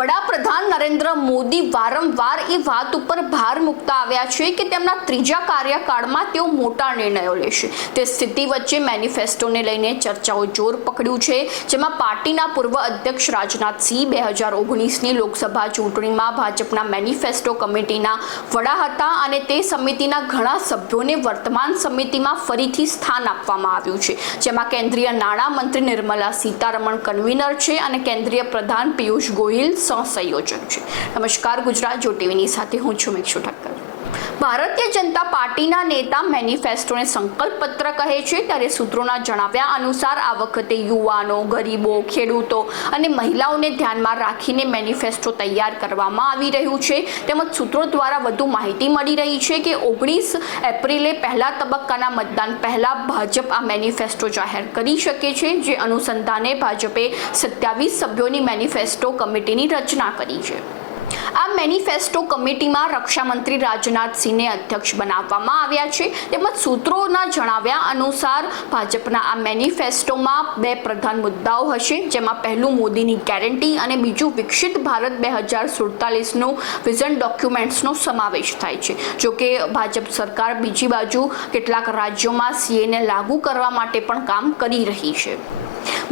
વડાપ્રધાન નરેન્દ્ર મોદી વારંવાર એ વાત ઉપર ભાર મૂકતા આવ્યા છે કે તેમના ત્રીજા કાર્યકાળમાં તેઓ મોટા નિર્ણયો લેશે. તે સ્થિતિ વચ્ચે મેનિફેસ્ટોને લઈને ચર્ચાઓ જોર પકડ્યું છે, જેમાં પાર્ટીના પૂર્વ અધ્યક્ષ રાજનાથસિંહ બે હજાર ઓગણીસની લોકસભા ચૂંટણીમાં ભાજપના મેનિફેસ્ટો કમિટીના વડા હતા અને તે સમિતિના ઘણા સભ્યોને વર્તમાન સમિતિમાં ફરીથી સ્થાન આપવામાં આવ્યું છે. જેમાં કેન્દ્રીય નાણાં મંત્રી નિર્મલા સીતારમણ કન્વીનર છે અને કેન્દ્રીય પ્રધાન પિયુષ ગોહિલ સહસંયોજક છે. નમસ્કાર ગુજરાત જો ટીવીની સાથે હું છું મિક્ષુ ઠક્કર. ભારતીય જનતા પાર્ટીના નેતા મેનિફેસ્ટોને સંકલ્પ પત્ર કહે છે, ત્યારે સૂત્રોના જણાવ્યા અનુસાર આ વખતે યુવાનો, ગરીબો, ખેડૂતો અને મહિલાઓને ધ્યાનમાં રાખીને મેનિફેસ્ટો તૈયાર કરવામાં આવી રહ્યું છે. તેમજ સૂત્રો દ્વારા વધુ માહિતી મળી રહી છે કે ઓગણીસ એપ્રિલે પહેલા તબક્કાના મતદાન પહેલા ભાજપ આ મેનિફેસ્ટો જાહેર કરી શકે છે, જે અનુસંધાને ભાજપે સત્યાવીસ સભ્યોની મેનિફેસ્ટો કમિટીની રચના કરી છે. આ મેનિફેસ્ટો કમિટીમાં રક્ષામંત્રી રાજનાથસિંહને અધ્યક્ષ બનાવવામાં આવ્યા છે. તેમજ સૂત્રોના જણાવ્યા અનુસાર ભાજપના આ મેનિફેસ્ટોમાં બે પ્રધાન મુદ્દાઓ હશે, જેમાં પહેલું મોદીની ગેરંટી અને બીજું વિકસિત ભારત બે હજાર સુડતાલીસનું વિઝન ડોક્યુમેન્ટ્સનો સમાવેશ થાય છે. જોકે ભાજપ સરકાર બીજી બાજુ કેટલાક રાજ્યોમાં સીએને લાગુ કરવા માટે પણ કામ કરી રહી છે.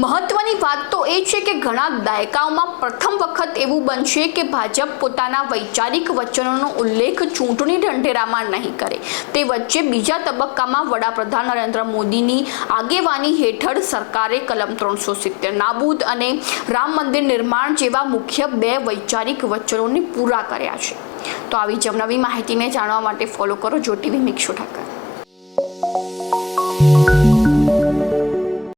મહત્વની વાત તો એ છે કે ઘણા દાયકાઓમાં પ્રથમ વખત એવું બનશે કે ભાજપ પોતાના વૈચારિક વચનોનો ઉલ્લેખ ચૂંટણી ઢંઢેરામાં નહીં કરે. તે વચ્ચે બીજા તબક્કામાં વડાપ્રધાન નરેન્દ્ર મોદીની આગેવાની હેઠળ સરકારે કલમ ત્રણસો સિત્તેર નાબૂદ અને રામ મંદિર નિર્માણ જેવા મુખ્ય બે વૈચારિક વચનોને પૂરા કર્યા છે. તો આવી જ નવી માહિતીને જાણવા માટે ફોલો કરો જો ટીવી મિક્ષુ ઠાકર.